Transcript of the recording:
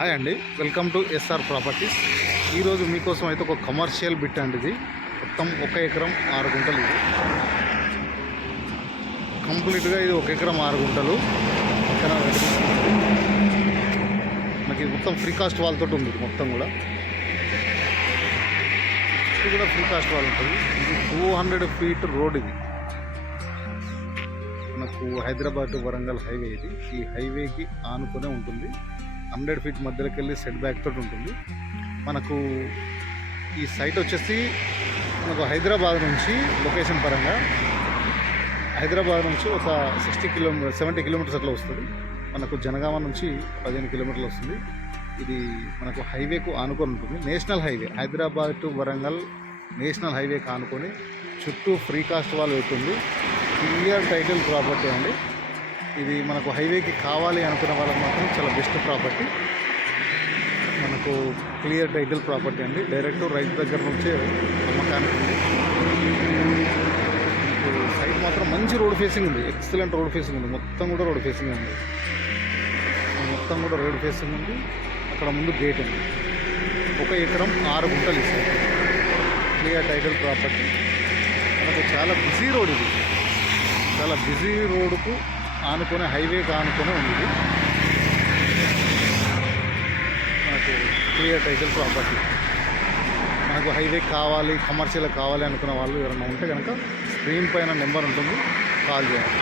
Hi అండి, welcome to SR properties. ఈరోజు మీకోసం అయితే ఒక కమర్షియల్ బిట్ అండి. ఇది మొత్తం 1 ఎకరం 6 గుంటలు. ఇది కంప్లీట్గా ఇది 1 ఎకరం 6 గుంటలు. మనకి మొత్తం ఫ్రీ కాస్ట్ వాల్ తోటి ఉంది. మొత్తం కూడా ఇది కూడా ఫ్రీ కాస్ట్ వాల్ ఉంటుంది. ఇది 200 ఫీట్ రోడ్. ఇది మనకు హైదరాబాద్ టు వరంగల్ హైవే. ఇది ఈ హైవేకి ఆనుకునే ఉంటుంది. 100 ఫీట్ మధ్యలోకి వెళ్ళి సెట్ బ్యాక్ తోటి ఉంటుంది. మనకు ఈ సైట్ వచ్చేసి మనకు హైదరాబాద్ నుంచి లొకేషన్ పరంగా హైదరాబాద్ నుంచి ఒక 70 కిలోమీటర్స్ అట్లా వస్తుంది. మనకు జనగామ నుంచి 15 కిలోమీటర్లు వస్తుంది. ఇది మనకు హైవేకు ఆనుకొని ఉంటుంది. National highway, Hyderabad to Warangal national హైవేకి ఆనుకొని చుట్టూ ఫ్రీ కాస్ట్ వాల్ అవుతుంది. క్లియర్ టైటిల్ ప్రాపర్టీ అండి. ఇది మనకు హైవేకి కావాలి అనుకున్న వాళ్ళకి మాత్రం చాలా బెస్ట్ ప్రాపర్టీ. మనకు క్లియర్ టైటిల్ ప్రాపర్టీ అండి. డైరెక్ట్ రైతు దగ్గర నుంచే అమ్మకానికి ఉంది. మీకు సైట్ మాత్రం మంచి రోడ్ ఫేసింగ్ ఉంది. ఎక్సలెంట్ రోడ్ ఫేసింగ్ ఉంది. మొత్తం కూడా రోడ్ ఫేసింగ్ ఉంది. అక్కడ ముందు గేట్ ఉంది. 1 ఎకరం 6 గుంటలు ఇస్తారు. Clear title property. మనకు చాలా బిజీ రోడ్. ఇది చాలా బిజీ రోడ్కు ఆనుకొని హైవేకి ఆనుకొని ఉంది. మనకు క్లియర్ టైటిల్ ప్రాపర్టీ. మనకు హైవే కావాలి, కమర్షియల్ కావాలి అనుకున్న వాళ్ళు ఎవరైనా ఉంటే కనుక స్క్రీన్ పైన నెంబర్ ఉంటుంది, కాల్ చేయాలి.